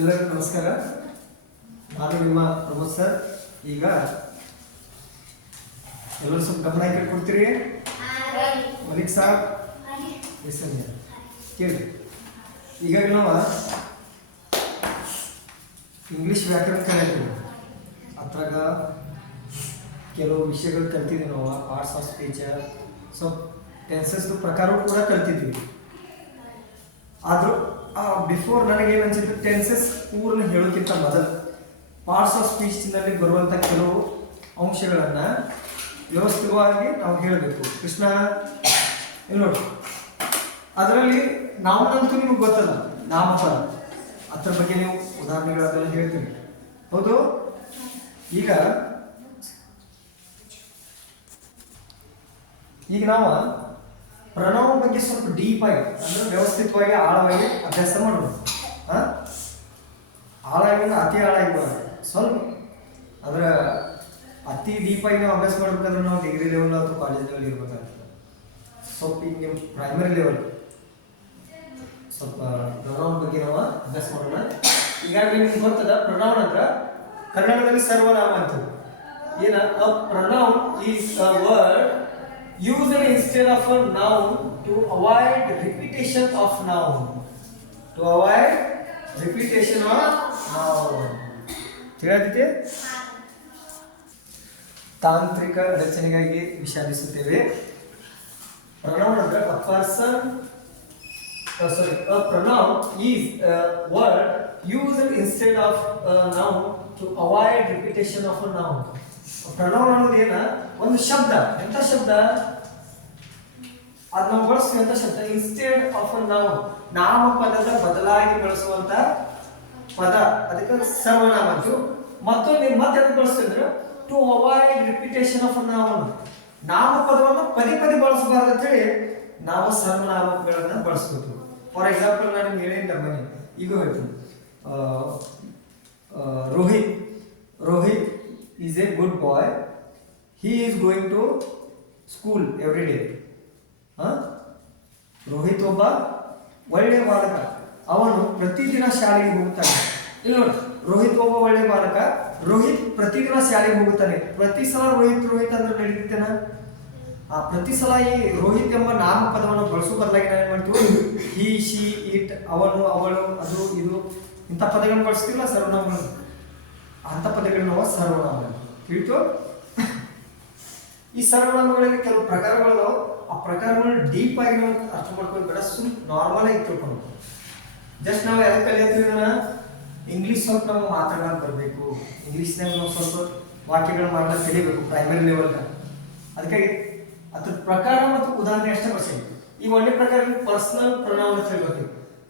ಎಲ್ಲರಿಗೂ ನಮಸ್ಕಾರ. ನಾನು ನಿಮ್ಮ ಪ್ರಮೋದ್ ಸರ್. ಈಗ ಎಲ್ಲರೂ ಸ್ವಲ್ಪ ಗಮನ ಕೊಡ್ತೀರಿ ಮಲಿಕ್ ಸಾಬ್ ಕೇಳಿ. ಈಗ ನಾವು ಇಂಗ್ಲೀಷ್ ವ್ಯಾಕರಣ ಕಲಿತೀವಿ. ಅದ್ರಾಗ ಕೆಲವು ವಿಷಯಗಳು ಕಲ್ತಿದ್ವಿ ನಾವು. ಪಾರ್ಟ್ಸ್ ಆಫ್ ಸ್ಪೀಚ್ ಸೊ ಟೆನ್ಸಸ್ದು ಪ್ರಕಾರವೂ ಕೂಡ ಕಲ್ತಿದ್ವಿ. ಆದರೂ ಬಿಫೋರ್ ನನಗೇನು ಅನಿಸುತ್ತೆ? ಟೆನ್ಸಸ್ ಪೂರ್ಣ ಹೇಳೋಕ್ಕಿಂತ ಮೊದಲು. ಪಾರ್ಟ್ಸ್ ಆಫ್ ಸ್ಪೀಚ್ನಲ್ಲಿ ಬರುವಂಥ ಕೆಲವು ಅಂಶಗಳನ್ನು ವ್ಯವಸ್ಥಿತವಾಗಿ ನಾವು ಹೇಳಬೇಕು. ಕೃಷ್ಣ, ಇಲ್ಲಿ ನೋಡಿ. ಅದರಲ್ಲಿ ನಾವನಂತೂ ನಿಮಗೆ ಗೊತ್ತಲ್ಲ. ನಾಮಪದ ಅದ್ರ ಬಗ್ಗೆ ನೀವು ಉದಾಹರಣೆಗಳನ್ನೆಲ್ಲ ಹೇಳ್ತೀನಿ. ಹೌದು? ಈಗ ಈಗ ನಾವು ಪ್ರಣವ ಬಗ್ಗೆ ಸ್ವಲ್ಪ ಡೀಪ್ ಆಗಿ, ಅಂದ್ರೆ ವ್ಯವಸ್ಥಿತವಾಗಿ, ಆಳವಾಗಿ ಅಭ್ಯಾಸ ಮಾಡೋಣ ಆಳಾಗಿ ಅತಿ ಆಳಾಗಿ ಬರೋದು ಸ್ವಲ್ಪ. ಅಂದ್ರೆ ಅತಿ ಡೀಪ್ ಆಗಿ ನಾವು ಅಭ್ಯಾಸ ಮಾಡ್ಬೇಕಂದ್ರೆ ನಾವು ಡಿಗ್ರಿ ಲೆವೆಲ್ ಅಥವಾ ಕಾಲೇಜ್ ಲೆವೆಲ್ ಇರ್ಬೇಕಾಗ್ತದೆ. ಸ್ವಲ್ಪ ಈಗ ಪ್ರೈಮರಿ ಲೆವೆಲ್ ಸ್ವಲ್ಪ ಪ್ರಣವನ ಬಗ್ಗೆ ನಾವು ಅಭ್ಯಾಸ ಮಾಡೋಣ. ಈಗಾಗಲೇ ನಿಮ್ಗೆ ಗೊತ್ತದ ಪ್ರಣವನ ಅಂದ್ರೆ ಕನ್ನಡದಲ್ಲಿ ಸರ್ವನಾಮ ಅಂತ ಏನ? A pronoun is a word used instead of a noun to avoid repetition of noun to avoid repetition of noun ತಿಳಿಯದಿದೆ ತಾಂತ್ರಿಕ ರಚನೆಗಾಗಿ ವಿಷಾದಿಸುತ್ತೇವೆ. ಪ್ರನೌನ್ ಅಂದ್ರೆ a person sorry a pronoun is word used instead of noun to avoid repetition of a noun pronoun ಅನ್ನೋದು ಏನ? ಒಂದು ಶಬ್ದ. ಎಂತ ಶಬ್ದ? ಅದ್ ನಾವು ಬಳಸ್ತೀವಿ ಅಂತ ಶಬ್ದ? ಇನ್ಸ್ಟೆಡ್ ಆಫ್ ನಾವು ನಾಮಪದದ ಬದಲಾಗಿ ಬಳಸುವಂತ ಪದ. ಅದಕ್ಕೆ ಸರ್ವನಾಮ ಮತ್ತೊಂದು ಮತ್ತು ನೀವು ಮತ್ತೆ ಬಳಸ್ತಿದ್ರು to avoid repetition of noun ನಾಮಪದವನ್ನು ಪದೇ ಪದೇ ಬಳಸಬಾರ್ದು ಅಂತೇಳಿ ನಾವು ಸರ್ವನಾಮಗಳನ್ನ ಬಳಸ್ಬೇಕು. ಫಾರ್ ಎಕ್ಸಾಂಪಲ್ ನಾನು ನಿಮ್ಗೆ ಹೇಳಿದ್ದೆ ಮನೆ ಈಗ ಹೇಳ್ತೀನಿ. Rohit. Rohit Rohit a good boy. He is going to school every day. Day Rohit ಒಬ್ಬ ಒಳ್ಳೆಯ ಬಾಲಕ. ಅವನು ಪ್ರತಿದಿನ ಶಾಲೆಗೆ ಹೋಗುತ್ತಾನೆ ಇಲ್ಲ ನೋಡಿ, ರೋಹಿತ್ ಒಬ್ಬ ಒಳ್ಳೆಯ ಬಾಲಕ, ರೋಹಿತ್ ಪ್ರತಿದಿನ ಶಾಲೆಗೆ ಹೋಗುತ್ತಾನೆ ಪ್ರತಿ ಸಲ ರೋಹಿತ್ ರೋಹಿತ್ ಅಂದ್ರೆ ನಡೀತೇನ ಆ ಪ್ರತಿ ಸಲ ಈ ರೋಹಿತ್ ಎಂಬ ನಾಮಪದವನ್ನು ಬಳಸೋ ಬದಲಾಗಿ ನಾನು ಮಾಡ್ತೀವಿ? ಹಿ ಶಿ ಇಟ್ ಅವನು, ಅವಳು, ಅದು, ಇದು ಇಂಥ ಪದಗಳನ್ನು ಬಳಸ್ತಿಲ್ಲ ಸರ್ವನಾಮಗಳು ಅಂಥ ಪದಗಳನ್ನ ನಾವು ಸರ್ವನಾಮ ತಿಳಿತು? ಈ ಸರ್ವನಾಮಗಳಲ್ಲಿ ಕೆಲವು ಪ್ರಕಾರಗಳು ಆ ಪ್ರಕಾರಗಳು ಡೀಪ್ ಆಗಿ ನಾವು ಅರ್ಥ ಮಾಡ್ಕೊಂಡು ಬೇಡ, ಸುಮ್ ನಾರ್ಮಲ್ ಆಗಿ ತಿಳ್ಕೊಂಡು ಜಸ್ಟ್ ನಾವು ಎಲ್ಲ ಅಂದ್ರೆ ಇಂಗ್ಲೀಷ್ ಸ್ವಲ್ಪ ನಾವು ಮಾತಾಡೋಕೆ ಬರಬೇಕು. ಇಂಗ್ಲೀಷ್ನಾಗ ನಾವು ಸ್ವಲ್ಪ ವಾಕ್ಯಗಳ ಮಾಡೋಕೆ ಕಲಿಬೇಕು ಪ್ರೈಮರಿ ಲೆವೆಲ್ನ ಅದಕ್ಕಾಗಿ ಅದ್ರ ಪ್ರಕಾರ ಮತ್ತು ಉದಾಹರಣೆ ಅಷ್ಟೇ ಬಳಸಿ ಈ ಒಂದೇ ಪ್ರಕಾರ ಪರ್ಸನಲ್ ಪ್ರಣಾಮ ಅಂತ ಹೇಳ್ಬೇಕು.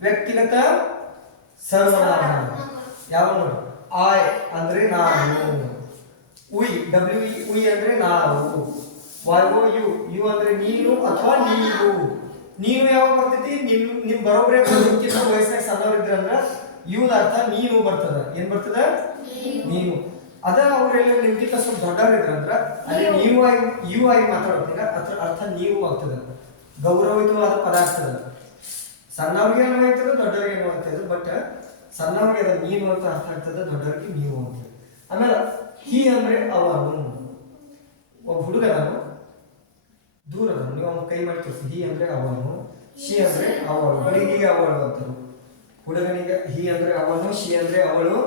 ವ್ಯಕ್ತಿಗತ ಸರ್ವನಾಮ ಯಾವ ನೋಡಿ? ಆಯ್ ಅಂದ್ರೆ ನಾನು. ಉಯ್ ಡಬ್ಲ್ಯೂ ಉಯ್ ಅಂದ್ರೆ ನಾವು. ವೈ ಓ ಯು ಯು ಅಂದ್ರೆ ನೀನು ಅಥವಾ ನೀವು ನೀನು ಯಾವಾಗ ಬರ್ತೈತಿ? ನಿಮ್ ನಿಮ್ ಬರೋಬ್ಬರೇ ಬರೋದಕ್ಕಿಂತ ವಯಸ್ಸಿನಾಗ ಸಣ್ಣವ್ರಿದ್ರ ಅಂದ್ರೆ ಇವ್ನ ಅರ್ಥ ನೀನು ಬರ್ತದ. ಏನ್ ಬರ್ತದ? ನೀನು. ಅದ ಅವರೆಲ್ಲ ನಿಮ್ಗಿಂತ ಸ್ವಲ್ಪ ದೊಡ್ಡವ್ರು ಇದ್ರೆ ಅಂದ್ರೆ ಅಲ್ಲಿ ನೀವು ಆಗಿ ಯು ಆಗಿ ಮಾತಾಡ್ತೀರ ಅದ್ರ ಅರ್ಥ ನೀವು ಆಗ್ತದ. ಗೌರವಿತವಾದ ಪದ ಆಗ್ತದ ಸಣ್ಣವ್ರಿಗೆ ಏನೋ ಆಗ್ತದೆ ದೊಡ್ಡವ್ರಿಗೆ ಏನೋ ಆಗ್ತದೆ ಬಟ್ ಸಣ್ಣವ್ರಿಗೆ ಅದು ನೀನು ಅಂತ ಅರ್ಥ ಆಗ್ತದೆ, ದೊಡ್ಡವರಿಗೆ ನೀವು ಅಂತ. ಆಮೇಲೆ ಹಿ ಅಂದ್ರೆ ಅವನು. ಒಬ್ಬ ಹುಡುಗ ನಾನು ದೂರ ನೀವು ಅವನ ಕೈ ಮಾಡಿ ತೋರಿಸಿ. ಹಿ ಅಂದ್ರೆ ಅವನು, ಶಿ ಅಂದ್ರೆ ಅವಳು. ಹುಡುಗಿಗೆ ಅವಳು ಅಂತ ಹುಡುಗನಿಗೆ ಹಿ ಅಂದ್ರೆ ಅವನು, ಶಿ ಅಂದ್ರೆ ಅವಳು.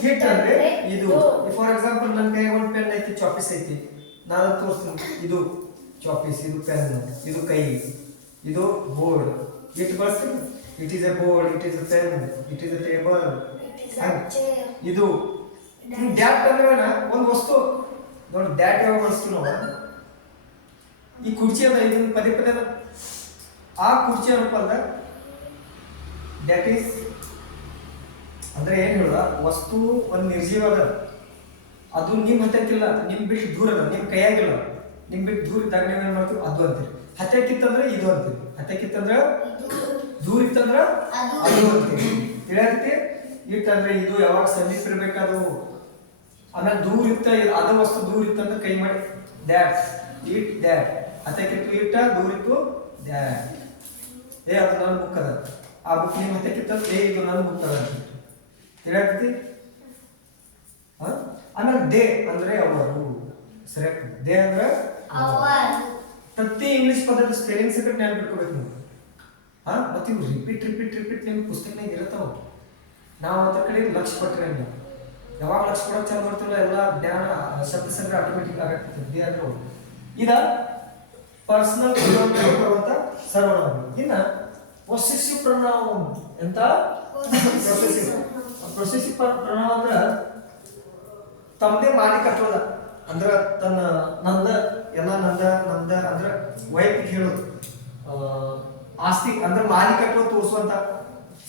ಹಿಟ್ ಅಂದ್ರೆ ಇದು. ಫಾರ್ ಎಕ್ಸಾಂಪಲ್ ನನ್ನ ಕೈ ಒಂದು ಪೆನ್ ಐತಿ ಚಾಪಿಸ್ ಐತಿ. ನಾನು ತೋರಿಸ್ತೀನಿ. ಇದು ಚಾಪಿಸ್ ಇದು ಪೆನ್ ಇದು ಕೈ, ಇದು ಬೋರ್ಡ್ ಇಟ್ ಬಳಸ್ತೀನಿ. It is a board it is a pen it is a table ಇದು ಡ್ಯಾಟ್ ಅಂದ್ರೆ ಒಂದು ವಸ್ತು. ನೋಡಿ ಡ್ಯಾಟ್ ಯಾವಾಗ ಬಳಸ್ತೀವಿ ನಾವು ಈ ಕುರ್ಚಿ ಅದ ಇದನ್ನ ಪದೇ ಪದೇ. ಆ ಕುರ್ಚಿ ಏನಪ್ಪ ಅಂದ್ರೆ ದ್ಯಾಟ್ ಈಸ್ ಅಂದ್ರೆ ಏನ್ ಹೇಳುದ? ವಸ್ತು ಒಂದು ನಿರ್ಜೀವ ಅದ. ಅದು ನಿಮ್ ಹತ್ತಿರಕ್ಕಿಲ್ಲ ನಿಮ್ಮ ಬಿಟ್ಟು ದೂರ ಅದ ನಿಮ್ ಕೈಯಾಗಿಲ್ಲ. ನಿಮ್ ಬಿಟ್ಟು ದೂರ ಇದ್ದಾಗ ನೀವ್ ಏನ್ ಮಾಡ್ತೀವಿ ಅದು ಅಂತೀರಿ. ಹತ್ತಿರಕ್ಕಿತ್ತಂದ್ರೆ ಇದು ಅಂತೀರಿ. ಹತ್ತಿರಕ್ಕಿತ್ತಂದ್ರ ದೂರ ಇತ್ತಂದ್ರ? ಅದು ತಿಳಿಯತ್ತೆ ಇತ್ತಂದ್ರೆ ಇದು ಯಾವಾಗ ಸಮೀಪ ಇರ್ಬೇಕಾದು? ಆಮೇಲೆ ದೂರ ಇತ್ತ ಅದ ವಸ್ತು ದೂರ ಇತ್ತಂತ ಕೈ ಮಾಡಿ. ದ್ಯಾಟ್ ಇಟ್ ದ್ಯಾಟ್ ಹತ್ತಕ್ಕಿತ್ತು ಇಟ್ಟ ದೂರ ಇತ್ತು ದ್ಯಾಟ್ ಏ ಅದು ನನ್ನ ಬುಕ್ ಅದ. ಆ ಬುಕ್ ನಿಮ್ಮ ಹತ್ತಕ್ಕಿತ್ತ ಏ ಇದು ನನ್ನ ಬುಕ್ ಅದ ಹಾ? ಆಮೇಲೆ ದೇ ಅಂದ್ರೆ ಅವರು. ಸರಿ ದೇ ಅಂದ್ರೆ ಪ್ರತಿ ಇಂಗ್ಲಿಷ್ ಪದದ ಸ್ಪೆಲ್ಲಿಂಗ್ ಸೆಕ್ರೆಟ್ ನೆನಪಿಟ್ಕೋಬೇಕು ನೀವು. ಹಾ, ಮತ್ತೆ ಇವು ರಿಪೀಟ್ ರಿಪೀಟ್ ರಿಪೀಟ್ ನಿಮ್ಮ ಪುಸ್ತಕನಾಗ ಇರತ್ತವು. ನಾವು ಅದ್ರ ಕಡೆ ಲಕ್ಷ ನೀವು ಯಾವಾಗ ಲಕ್ಷ ಕೊಡೋಕೆ ಚಾಲು ಮಾಡ್ತಿಲ್ಲ ಎಲ್ಲ ಜ್ಞಾನ ಶಬ್ದ ಸಂಗ್ರಹ ಆಟೋಮೆಟಿಕ್ ಆಗತ್ತೆ ಅಂದ್ರೆ. ಇದ ಪರ್ಸನಲ್ ಬರುವಂತ ಸರ್ವನಾಮಗಳು ಇನ್ನ ಪೊಸೆಸಿವ್ ಪ್ರಣಾಮ ಎಂತ? ಪ್ರೊಸೆಸಿವ್ ಪ್ರೊಸೆಸಿವ್ ಪ್ರಣಾಮ ಅಂದ್ರ ತಮ್ಮದೇ ಮಾಲೀಕತ್ವದ. ಅಂದ್ರೆ ತನ್ನ ನಂದ, ಎಲ್ಲ ನಂದ ನಂದ ಅಂದ್ರ ವೈಯಕ್ತಿಕ ಹೇಳೋದು. ಆಸ್ತಿ ಅಂದ್ರೆ ಮಾಲೀಕತ್ವ ತೋರಿಸುವಂತ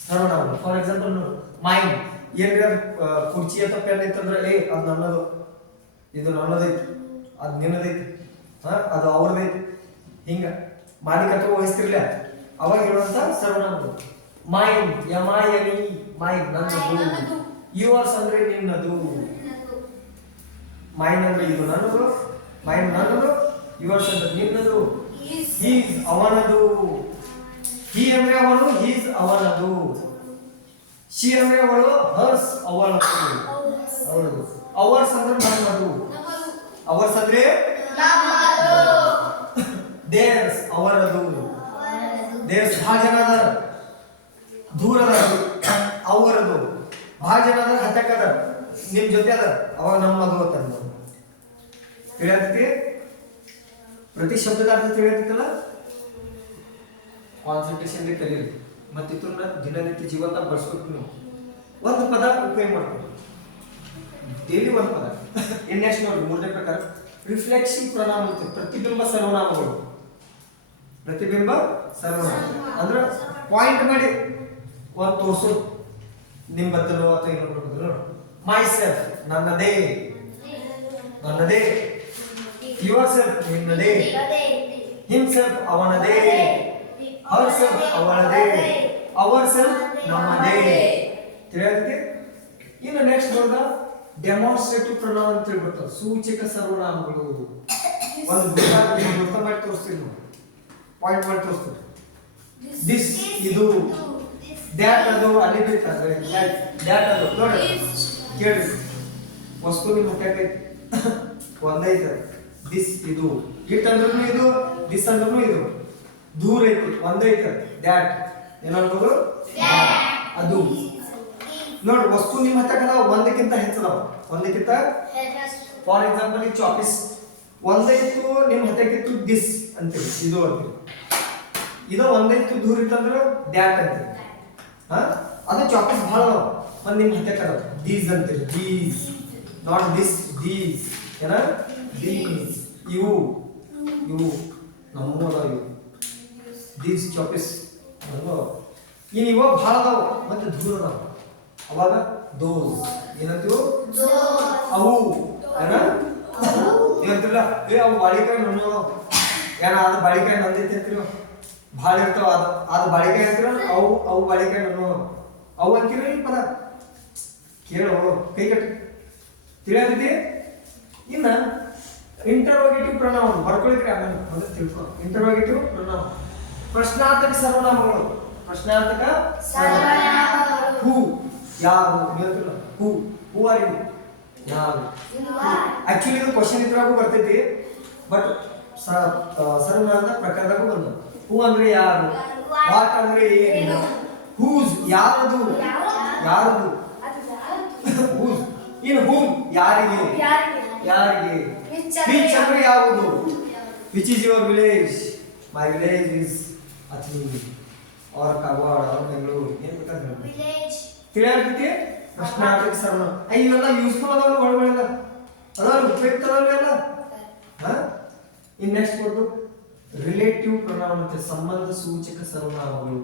ಸರ್ವನಾಮ ಫಾರ್ ಎಕ್ಸಾಂಪಲ್ ಮೈಂಡ್ ಏನ್ರಿ ಅದು ಕುರ್ಚಿ ಅಥವಾ ಪೆನ್ ಇತ್ತಂದ್ರೆ ಏ ಅದು ನನ್ನದು. ಇದು ನನ್ನದೈತಿ. ಅದು ನಿನ್ನದೈತಿ. ಹಾ ಅದು ಅವ್ರದೈತಿ. ಹಿಂಗ ಮಾಲೀಕತ್ವ ವಹಿಸ್ತಿರ್ಲಿ ಅವಾಗ ಇರುವಂತ ಸರ್ವನಾಮಗಳು ಮೈಂಡ್ ಯಮ ಯಮಿ ಮೈನ್ ನನ್ನದು. ಯುವರ್ಸ್ ಅಂದ್ರೆ ನಿನ್ನದು. ಮೈನ್ ಅಂದ್ರೆ ಇದು ನನ್ನದು. ಮೈನ್ ನನ್ನದು. ಯುವರ್ಸ್ ಅಂದ್ರೆ ನಿನ್ನದು. ಅವನದು. ಹಿ ಅಂದ್ರೆ ಅವನು ಹೀಸ್ ಅವನದು ಶಿ ಅಂದ್ರೆ ಅವಳು ಹರ್ಸ್ ಅವಳದು ಅವಳದು ಅವರ್ಸ್ ಅಂದ್ರೆ ನಮ್ಮದು. ಅವರ್ಸ್ ಅಂದ್ರೆ? ದೇರ್ಸ್ ಅವರದು ದೇರ್ಸ್ ಭಾಳ ಜನ ಅದಾರ ದೂರ ಅದಾರ ಅವರದು. ಭಾಳ ಜನ ಅದಾರ ಹತ್ತಕ್ಕ ಅದಾರ ನಿಮ್ ಜೊತೆ ಅದಾರ. ಅವಾಗ ನಮ್ಮದು ಅಂತ ತಿಳಿಯತ್ತಿ ಪ್ರತಿ ಶಬ್ದದ ಅರ್ಥ ತಿಳಿಯತ್ತಿತ್ತಲ್ಲ? ಕಾನ್ಸಂಟ್ರೇಷನ್ ಕಲೀರಿ ಮತ್ತೆ ಇದನ್ನ ದಿನನಿತ್ಯ ಜೀವನ ಬಳಸ್ಬೇಕು ನೀವು. ಒಂದು ಪದ ಉಪಯೋಗ ಮಾಡ್ಕೊಂಡು ಡೈಲಿ ಒಂದು ಪದ. ಇನ್ ನೆಕ್ಸ್ಟ್ ನೋಡಿ ಮೂರನೇ ಪ್ರಕಾರ ರಿಫ್ಲೆಕ್ಷನ್ ಪ್ರಣಾಮ ಅಂತ ಪ್ರತಿಬಿಂಬ ಸರ್ವನಾಮಗಳು. ಪ್ರತಿಬಿಂಬ ಸರ್ವನಾಮ ಅಂದ್ರೆ ಪಾಯಿಂಟ್ ಮಾಡಿ. ಒಂದು ತೋರಿಸು. ನಿಮ್ಮ ಬದಲು ಅಥವಾ ಇನ್ನೊಂದು ಬದಲು ಮೈ ಸೆಲ್ಫ್ ನನ್ನದೇ. ನನ್ನದೇ. ಯುವರ್ ಸೆಲ್ಫ್ ನಿನ್ನದೇ. ಹಿಮ್ಸೆಲ್ಫ್ ಅವನದೇ. ಅವರ್ ಸೆಲ್ಫ್ ಅವಳದೇ ಅವರ್ ಸೆಲ್ಫ್ ನಮ್ಮದೇ ತಿಳಿಯತ್ತೆ ಇನ್ನು ನೆಕ್ಸ್ಟ್ ನೋಡಿದ ಡೆಮಾನ್ಸ್ಟ್ರೇಟಿವ್ ಪ್ರಣಾಮ ಅಂತ ಹೇಳ್ಬಿಡ್ತಾರೆ ಸೂಚಕ ಸರ್ವನಾಮಗಳು. ಒಂದು ಗುರುತ ಮಾಡಿ ತೋರಿಸ್ತೀವಿ ನಾವು ಪಾಯಿಂಟ್ ಮಾಡಿ ತೋರಿಸ್ತೀವಿ ದಿಸ್ ಇದು. ದ್ಯಾಟ್ ಅದು ಅಲ್ಲಿ ಬೇಕಾದ್ರೆ ದ್ಯಾಟ್ ಅದು. ನೋಡಿ. ಕೇಳಿ. ವಸ್ತು ನಿಮ್ಮ ಮುಖ್ಯಕ್ಕೆ ಒಂದೈತೆ ದಿಸ್ ಇದು. ಇಟ್ ಅಂದ್ರೂ ಇದು ದಿಸ್ ಅಂದ್ರೂ ಇದು. ದೂರ ಐತಿ ಒಂದೈತೆ ದ್ಯಾಟ್ ಏನನ್ಬೋದು ಅದು. ನೋಡಿ, ವಸ್ತು ನಿಮ್ಮ ಹತ್ತಕದ ಒಂದಕ್ಕಿಂತ ಹೆಚ್ಚದವ ಒಂದಕ್ಕಿಂತ ಫಾರ್ ಎಕ್ಸಾಂಪಲ್ ಈ ಚಾಪಿಸ್ ಇತ್ತು ನಿಮ್ಮ ಹತ್ತಕ್ಕಿತ್ತು ದಿಸ್ ಅಂತೇಳಿ ಇದು ಅಂತೀವಿ. ಇದು ಒಂದೈತು ದೂರ ಇತ್ತಂದ್ರೆ ದ್ಯಾಟ್ ಅಂತೀವಿ. ಅದು ಚಾಪಿಸ್ ಭಾಳ ಅದಾವ ಒಂದು ನಿಮ್ಮ ಹತ್ತಕ್ಕೆ ಅದ. ದೀಸ್ ಅಂತೀವಿ. ದೀಸ್ ನಾಟ್ ದಿಸ್ ದೀಸ್ ಏನ? ದೀಸ್ ಇವು. ಇವು. ನಮ್ಮ ಇವು. ದೀಸ್ ಚಾಪಿಸ್ ಇನ್ನು ಇವ ಭಾಳ ಅದಾವ ಮತ್ತೆ ದೂರ ಅವಾಗ ದೋಸ್. ಏನಂತೀವು? ಅವು. ಏನ ಏನಂತಿಲ್ಲ ಏ ಅವು ಬಾಳಿಕಾಯಿ ನನ್ನ ಏನ ಅದು ಬಾಳಿಕಾಯಿ ನಂದೈತಿ ಅಂತೀರಿ ಭಾಳ ಇರ್ತಾವ ಅದು. ಅದು ಬಾಳಿಕಾಯಿ ಅಂತೀರ ಅವು ಅವು ಬಾಳಿಕಾಯಿ ನನ್ನ ಅವು ಅಂತೀರಿ ಈ ಪದ? ಕೇಳು ಕೈ ಕಟ್ಟಿ ತಿಳಿಯಂತಿ ಇನ್ನ ಇಂಟರ್ವಾಗೇಟಿವ್ ಪ್ರಣಾಮ. ಬರ್ಕೊಳಿಕ್ರಿ ಆಮೇಲೆ. ಮೊದಲು ತಿಳ್ಕೊ. ಇಂಟರ್ವಾಗೇಟಿವ್ ಪ್ರಣಾಮ. ಪ್ರಶ್ನಾರ್ಥಕ ಸರ್ವನಾಮಗಳು. ಪ್ರಶ್ನಾರ್ಥಕ ಹೂ. ಯಾರು? ಹೇಳ್ತಿಲ್ಲ ಹೂ. ಹೂ ಆರ್ ಯು ಯಾರು? ಆಕ್ಚುಲಿ ಇದು ಕ್ವಶನ್ ಇದ್ರಾಗೂ ಬರ್ತೈತಿ. ಬಟ್ ಸರ್ವನಾಮದ ಪ್ರಕಾರದಾಗೂ ಬಂದ. ಹೂ ಅಂದ್ರೆ ಯಾರು? ವಾಟ್ ಅಂದ್ರೆ ಏನು? ಹೂಸ್ ಯಾರದು? ಯಾರದು? ಹೂಸ್ ಇನ್ ಹೂಮ್ ಯಾರಿಗೆ? ಯಾರಿಗೆ? ವಿಚ್ ಅಂದ್ರೆ ಯಾವುದು? Which is your village my village is or Kagwad or Bengaluru ಏನ್ ಬೇಕಾದ್ರೆ ತಿಳಿಯಾಗ್ತೈತಿ ಪ್ರಶ್ನಾರ್ಥಕ ಸರ್ವ ಐ ಇವೆಲ್ಲ ಯೂಸ್ಫುಲ್ ಅದಾವ ಒಳಗೊಳ್ಳೆಲ್ಲ ಅದಾವ ಉಪಯುಕ್ತ ಅದಾವ ಎಲ್ಲ? ಇನ್ ನೆಕ್ಸ್ಟ್ ಕೊಟ್ಟು ರಿಲೇಟಿವ್ ಮತ್ತೆ ಸಂಬಂಧ ಸೂಚಕ ಸರ್ವನಾಮಗಳು.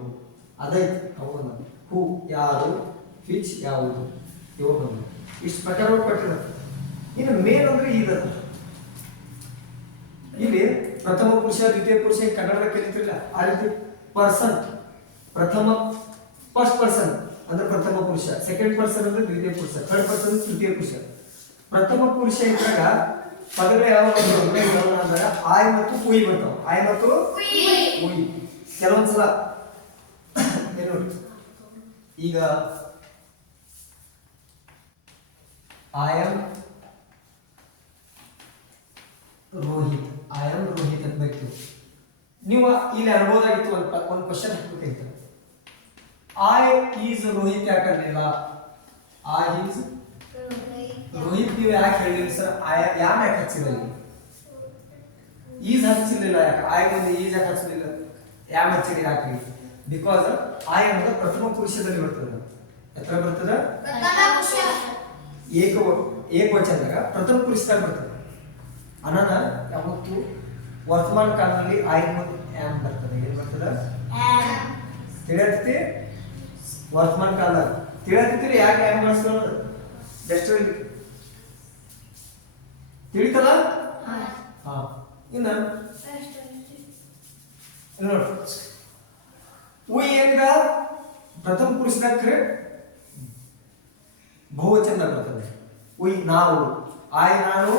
ಅದೈತಿ. ಅವನ್ನ ಹೂ ಯಾರು ವಿಚ್ ಯಾವುದು. ಇವು ಬಂದು ಇಷ್ಟು ಪ್ರಕಾರಗಳು ಕೊಟ್ಟಿದ್ದಾರೆ. ಇನ್ನು ಮೇನ್ ಅಂದ್ರೆ ಇದು ಇಲ್ಲಿ ಪ್ರಥಮ ಪುರುಷ, ದ್ವಿತೀಯ ಪುರುಷ ಕನ್ನಡದ ಕಲಿತಿರಲಿಲ್ಲ ಆ ರೀತಿ ಪರ್ಸನ್ ಪ್ರಥಮ ಫಸ್ಟ್ ಪರ್ಸನ್ ಅಂದ್ರೆ ಪ್ರಥಮ ಪುರುಷ ಸೆಕೆಂಡ್ ಪರ್ಸನ್ ಅಂದ್ರೆ ದ್ವಿತೀಯ ಪುರುಷ ಥರ್ಡ್ ಪರ್ಸನ್ ತೃತೀಯ ಪುರುಷ. ಪ್ರಥಮ ಪುರುಷ ಇದ್ದಾಗ ಪದಗಳು ಯಾವ ಅಂದ್ರೆ ಆಯ್ ಮತ್ತು ಕುಯಿ ಬರ್ತಾವ. ಆಯ್ ಮತ್ತು ಕುಯಿ ಕೆಲವೊಂದ್ಸಲ ನೋಡಿ? ಈಗ am Rohit I am Rohit ಅಂತ ನೀವು ಇಲ್ಲಿ ಅನ್ಬೋದಾಗಿತ್ತು ಒಂದು ಒಂದು ಕ್ವಶನ್ ಹಾಕ್ಬೇಕಾಗಿತ್ತು ಐ ಈಸ್ ರೋಹಿತ್ ಯಾಕೆ ಅನ್ಲಿಲ್ಲ? ಐ ಈಸ್ ರೋಹಿತ್ ನೀವು ಯಾಕೆ ಹೇಳಿಲ್ಲ ಸರ್? ಐ ಯಾರು ಯಾಕೆ ಹಚ್ಚಿಲ್ಲ ಈಸ್ ಹಚ್ಚಿರಲಿಲ್ಲ ಯಾಕೆ? ಐ ಬಂದು ಈಸ್ ಯಾಕೆ ಹಚ್ಚಲಿಲ್ಲ ಯಾಮ್ ಹಚ್ಚಿರಿ ಯಾಕೆ ಬಿಕಾಸ್ ಐ ಅಂತ ಪ್ರಥಮ ಪುರುಷದಲ್ಲಿ ಬರ್ತದೆ. ಎತ್ತರ ಬರ್ತದೆ? ಏಕ ಏಕವಚನದಾಗ ಪ್ರಥಮ ಪುರುಷದಾಗ ಬರ್ತದೆ. ಅನನ ಯಾವತ್ತು ವರ್ತಮಾನ ಕಾಲದಲ್ಲಿ ಆಯ್ ಮತ್ತು ಬರ್ತದೆ. ಏನ್ ಬರ್ತದೆ? ತಿಳಿಯತ್ತಿ ವರ್ತಮಾನ ಕಾಲ. ತಿಳಿಯತ್ತಿರಿ ಯಾಕೆ ಆಮ್ ಬಳಸ್ತಾರೆ? ಜಸ್ಟ್ ತಿಳಿತಲ್ಲ? ಹಾ. ಇನ್ನ? ನೋಡಿ. ಉಯ್ ಏನಿದ? ಪ್ರಥಮ ಪುರುಷದಾಗ ಖರೆ ಬಹುವಚನದಾಗ ಬರ್ತದೆ ಉಯ್ ನಾವು ಆಯ್ ನಾನು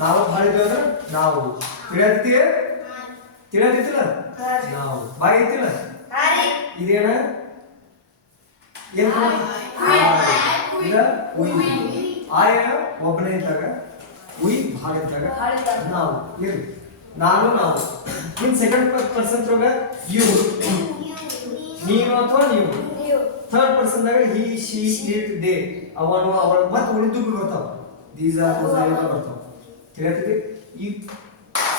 ನಾವು ಬಾಳಿದವ್ರ ನಾವು. ತಿಳಿಯತ್ತಿ ತಿಳಿಯತ್ತಿಲ್ಲ ನಾವು. ಬಾಯಿ ಐತಿಲ್ಲ? ಇದೇನ? ಏನ್ ಇದ ಉಯ್ ಆಯ ಒಬ್ಬನೇ ಇದ್ದಾಗ ಉಯ್ ಭಾಳ ಇದ್ದಾಗ ನಾವು. ಇರ್ರಿ ನಾನು ನಾವು. ಇನ್ ಸೆಕೆಂಡ್ ಪರ್ಸನ್ ಒಳಗ ಯು ನೀವು ಅಥವಾ ನೀವು? ಥರ್ಡ್ ಪರ್ಸನ್ ದಾಗ ಹಿ ಶಿ ಇಟ್ ದೇ ಅವನು ಅವಳು ಮತ್ತೆ ಉಳಿದು ಬರ್ತಾವ. ದೀಸ್ ಆರ್ ಬರ್ತಾವ. ತಿಳಿಯತ್ತಿದೆ ಈ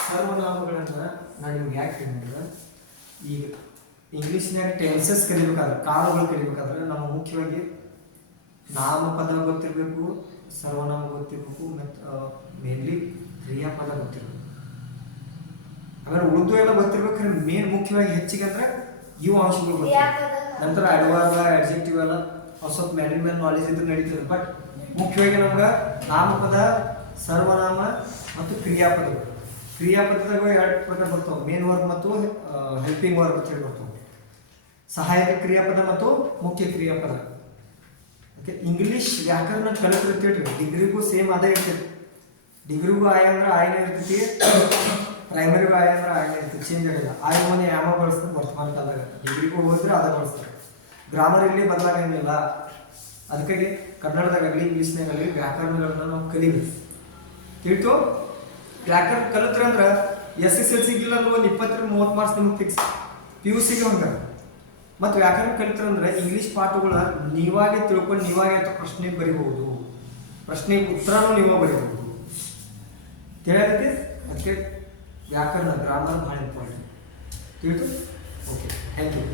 ಸರ್ವನಾಮಗಳನ್ನ ನಾನು ನಿಮ್ಗೆ ಯಾಕೆ ಹೇಳಿದ್ರೆ ಈಗ ಇಂಗ್ಲೀಷ್ನ್ಯಾಗ ಟೆನ್ಸಸ್ ಕಲಿಬೇಕಾದ್ರೆ ಕಾಲಗಳು ಕಲಿಬೇಕಾದ್ರೆ ನಾವು ಮುಖ್ಯವಾಗಿ ನಾಮಪದ ಗೊತ್ತಿರಬೇಕು ಸರ್ವನಾಮ ಗೊತ್ತಿರಬೇಕು ಮತ್ತು ಮೇನ್ಲಿ ಕ್ರಿಯಾಪದ ಗೊತ್ತಿರಬೇಕು. ಆಮೇಲೆ ಉಳಿದು ಎಲ್ಲ ಗೊತ್ತಿರ್ಬೇಕಾದ್ರೆ ಮೇನ್ ಮುಖ್ಯವಾಗಿ ಹೆಚ್ಚಿಗೆ ಅಂದ್ರೆ ಇವು ಅಂಶಗಳು ನಂತರ ಅಡ್ವಾರ್ಬ ಅಡ್ಜೆಕ್ಟಿವ್ ಎಲ್ಲ ಹೊಸ ಸ್ವಲ್ಪ ಮೇಲೆ ನಾಲೆಜ್ ಇದ್ರೆ ನಡೀತದೆ. ಬಟ್ ಮುಖ್ಯವಾಗಿ ನಮ್ಗೆ ನಾಮಪದ ಸರ್ವನಾಮ ಮತ್ತು ಕ್ರಿಯಾಪದಗಳು. ಕ್ರಿಯಾಪದಗಳು ಎರಡು ಪ್ರಕಾರ ಬರ್ತವೆ. ಮೇನ್ ವರ್ಕ್ ಮತ್ತು ಹೆಲ್ಪಿಂಗ್ ವರ್ಕ್ ಅಂತ ಹೇಳಿ ಬರ್ತವೆ. ಸಹಾಯಕ ಕ್ರಿಯಾಪದ ಮತ್ತು ಮುಖ್ಯ ಕ್ರಿಯಾಪದ. ಓಕೆ ಇಂಗ್ಲೀಷ್ ವ್ಯಾಕರಣ ಕಲಿತಿರ್ತೀವಿ ಡಿಗ್ರಿಗೂ ಸೇಮ್ ಅದೇ ಇರ್ತೈತಿ ಡಿಗ್ರಿಗೂ ಆಯ ಅಂದ್ರೆ ಆಯನೇ ಇರ್ತೈತಿ. ಪ್ರೈಮರಿಗೂ ಆಯ ಅಂದ್ರೆ ಆಯ್ನ ಇರ್ತೈತಿ. ಚೇಂಜ್ ಆಗಿಲ್ಲ ಆಯ ಮನೆ ಯಾಮ ಬಳಸ್ತಾರೆ, ವರ್ತಮಾನ ಕಾಲದಾಗ. ಡಿಗ್ರಿಗೂ ಹೋದ್ರೆ ಅದೇ ಬಳಸ್ತಾರೆ. ಗ್ರಾಮರ್ ಇಲ್ಲಿ ಬದಲಾಗಂಗಿಲ್ಲ ಅದಕ್ಕಾಗಿ ಕನ್ನಡದಾಗಲಿ ಇಂಗ್ಲೀಷ್ನಾಗಲಿ ವ್ಯಾಕರಣಗಳನ್ನ ನಾವು ಕಲಿಬೇಕು. ತಿಳ್ತು ವ್ಯಾಕರಣ ಕಲಿತ್ರೆ ಅಂದ್ರೆ ಎಸ್ ಎಸ್ ಎಲ್ ಸಿಗಿಲ್ಲ ಅಂದ್ರೆ ಒಂದು ಇಪ್ಪತ್ತರ ಮೂವತ್ತು ಮಾರ್ಕ್ಸ್ ನಿಮ್ಗೆ ಫಿಕ್ಸ್ ಪಿ ಯು ಸಿಗೆ ಹಂಗ. ಮತ್ತು ವ್ಯಾಕರಣ ಕಲಿತ್ರಂದ್ರೆ ಇಂಗ್ಲೀಷ್ ಪಾಠಗಳ ನೀವಾಗೆ ತಿಳ್ಕೊಂಡು ನೀವಾಗೆ ಅಂತ ಪ್ರಶ್ನೆ ಬರಿಬಹುದು. ಪ್ರಶ್ನೆಗೆ ಉತ್ತರನೂ ನೀವೇ ಬರಿಬಹುದು. ತಿಳಿಯತ್ತೆ ಅದಕ್ಕೆ ವ್ಯಾಕರಣ ಗ್ರಾಮರ್ ಭಾಳ ಇಂಪಾರ್ಟೆಂಟ್ ತಿಳಿತು ಓಕೆ ಥ್ಯಾಂಕ್ ಯು.